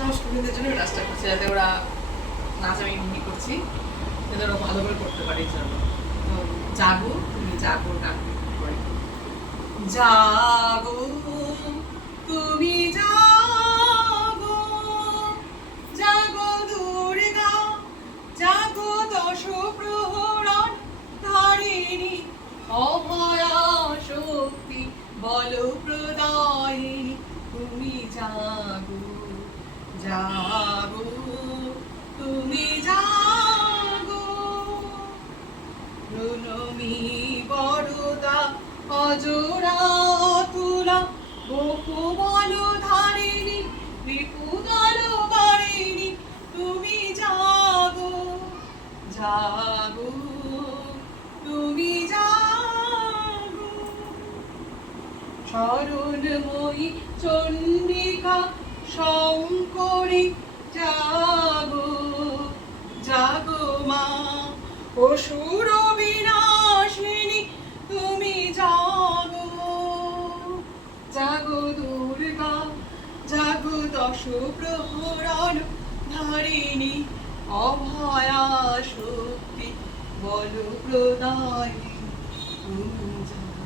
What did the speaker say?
আসলে আমার স্টুডেন্টদের জন্য নাচটা করছি, যাতে ওরা নাচ আমি এমনি করছি, যাতে ওরা ভালো করে করতে পারে এই জন্য। তো জাগো তুমি জাগো গান করে। জাগো তুমি জাগো, জাগো দুর্গা, জাগো দশ প্রহরণ ধারিণী, অভয়া শক্তি বল প্রদায়িনী, তুমি জাগো জাগো তুমি জাগো। প্রণমী বরদা অজোড়া তুলা, বহুবল ধারিণী, রিপুদল বারিণী, তুমি জাগো জাগো তুমি জাগো। শরণময়ী চণ্ডিকা শঙ্করী, জাগো জাগো মা। অসুর বিনাশিনী, তুমি জাগো জাগো দুর্গা, জাগো দশ প্রহরণ ধারিণী, অভয়া শক্তি বল প্রদায়িনী, তুমি জাগো।